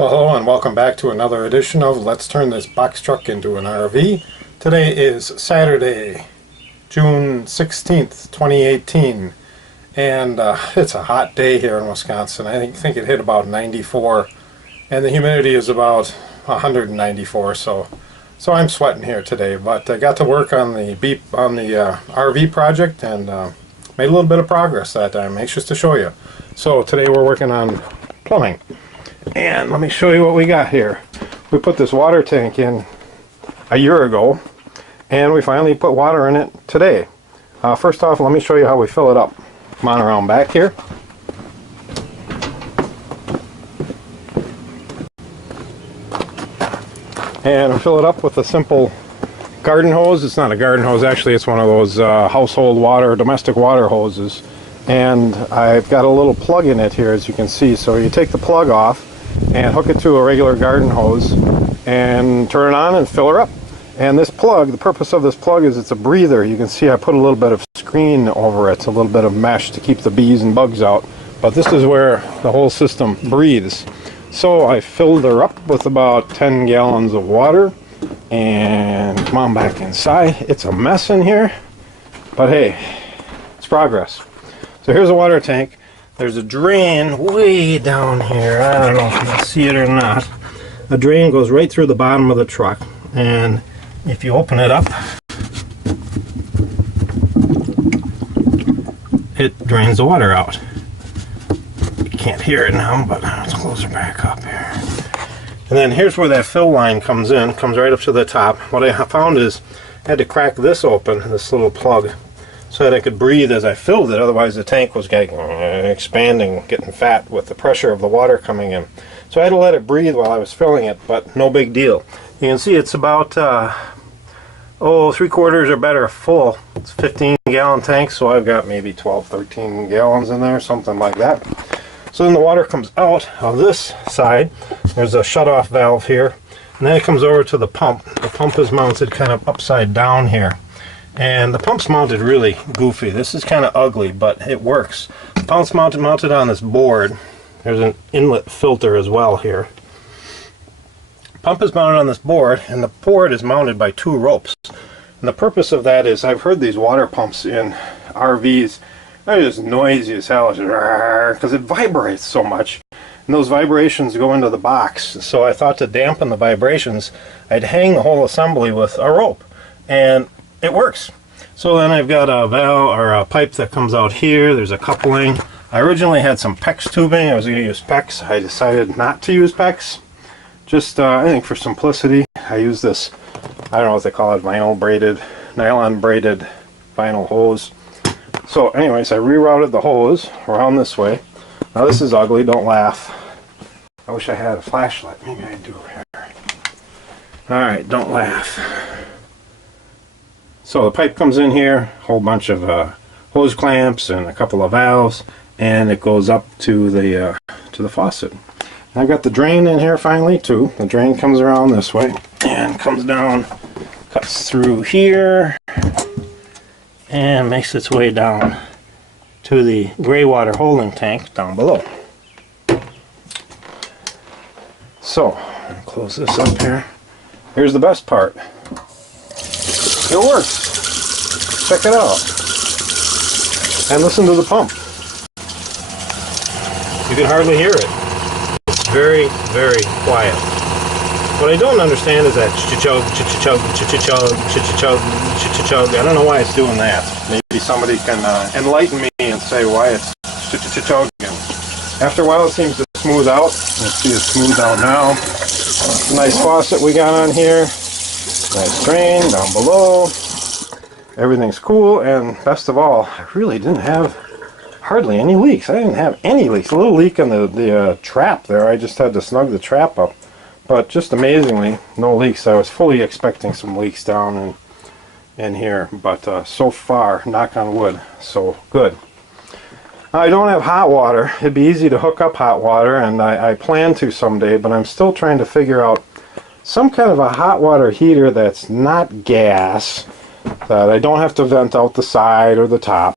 Well, hello and welcome back to another edition of Let's Turn This Box Truck into an RV. Today is Saturday, June 16th, 2018, and it's a hot day here in Wisconsin. I think it hit about 94, and the humidity is about 194, so I'm sweating here today. But I got to work on the RV project and made a little bit of progress that I'm anxious to show you. So today we're working on plumbing. And let me show you what we got here. We put this water tank in a year ago, and we finally put water in it today. First off, let me show you how we fill it up. Come on around back here. And we fill it up with a simple garden hose. It's not a garden hose, actually it's one of those household water, domestic water hoses. And I've got a little plug in it here, as you can see. So you take the plug off and hook it to a regular garden hose and turn it on and fill her up. And this plug, the purpose of this plug is it's a breather. You can see I put a little bit of screen over it, a little bit of mesh to keep the bees and bugs out. But this is where the whole system breathes. So I filled her up with about 10 gallons of water. And come on back inside. It's a mess in here, but hey, it's progress. So here's a water tank. There's a drain way down here. I don't know if you can see it or not. The drain goes right through the bottom of the truck, and if you open it up, it drains the water out. You can't hear it now, but let's close it back up here. And then here's where that fill line comes in, comes right up to the top. What I found is I had to crack this open, this little plug, so that I could breathe as I filled it. Otherwise the tank was getting expanding, getting fat with the pressure of the water coming in. So I had to let it breathe while I was filling it, but no big deal. You can see it's about 3/4 or better full. It's a 15-gallon tank, so I've got maybe 12, 13 gallons in there, something like that. So then the water comes out of this side. There's a shut-off valve here, and then it comes over to the pump. The pump is mounted kind of upside down here. And the pump's mounted really goofy. This is kind of ugly, but it works. The pump's mounted on this board. There's an inlet filter as well here. Pump is mounted on this board, and the board is mounted by 2 ropes. And the purpose of that is, I've heard these water pumps in RVs, they're just noisy as hell, because it vibrates so much. And those vibrations go into the box. So I thought to dampen the vibrations, I'd hang the whole assembly with a rope. And it works. So then I've got a valve or a pipe that comes out here. There's a coupling. I originally had some PEX tubing. I was going to use PEX. I decided not to use PEX. Just I think for simplicity, I use this, I don't know what they call it, nylon braided vinyl hose. So anyways, I rerouted the hose around this way. Now this is ugly, don't laugh. I wish I had a flashlight. Maybe I do here. Alright, don't laugh. So the pipe comes in here, a whole bunch of hose clamps and a couple of valves, and it goes up to the faucet. I've got the drain in here finally too. The drain comes around this way and comes down, cuts through here, and makes its way down to the gray water holding tank down below. So, I'm going to close this up here. Here's the best part. It works. Check it out. And listen to the pump. You can hardly hear it. It's very, very quiet. What I don't understand is that ch-chug, ch-chug, ch-chug, ch-chug, ch-chug. I don't know why it's doing that. Maybe somebody can enlighten me and say why it's ch-chug. After a while it seems to smooth out. Let's see, it's smoothed out now. Nice faucet we got on here. Nice drain down below. Everything's cool, and best of all, I really didn't have hardly any leaks. I didn't have any leaks. A little leak in the trap there. I just had to snug the trap up. But just amazingly, no leaks. I was fully expecting some leaks down in here, but so far, knock on wood, so good. I don't have hot water. It'd be easy to hook up hot water, and I plan to someday, but I'm still trying to figure out some kind of a hot water heater that's not gas, that I don't have to vent out the side or the top,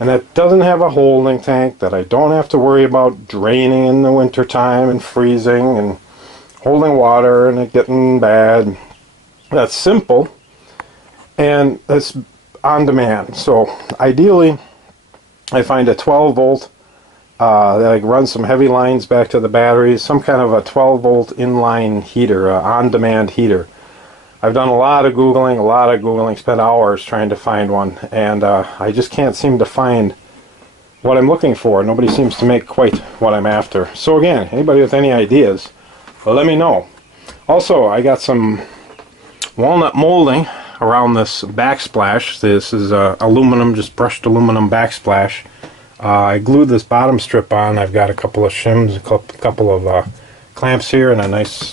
and that doesn't have a holding tank, that I don't have to worry about draining in the winter time and freezing and holding water and it getting bad. That's simple, and it's on demand. So ideally I find a 12 volt that I can run some heavy lines back to the batteries, some kind of a 12 volt inline heater, on demand heater. I've done a lot of Googling, spent hours trying to find one, and I just can't seem to find what I'm looking for. Nobody seems to make quite what I'm after. So again, anybody with any ideas, let me know. Also, I got some walnut molding around this backsplash. This is aluminum, just brushed aluminum backsplash. I glued this bottom strip on. I've got a couple of shims, a couple of clamps here, and a nice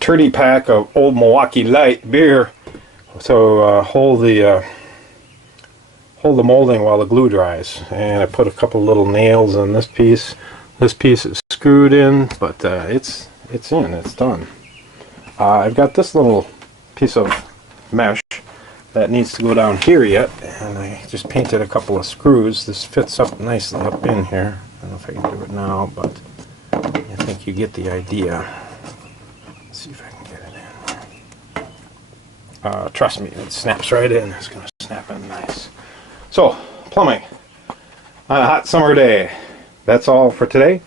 30 pack of Old Milwaukee Light beer to hold the molding while the glue dries. And I put a couple little nails in this piece. This piece is screwed in, but it's in, it's done. I've got this little piece of mesh that needs to go down here yet, and I just painted a couple of screws. This fits up nicely up in here. I don't know if I can do it now, but I think you get the idea. Let's see if I can get it in. Trust me, it snaps right in. It's going to snap in nice. So, plumbing on a hot summer day. That's all for today.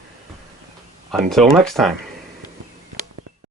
Until next time.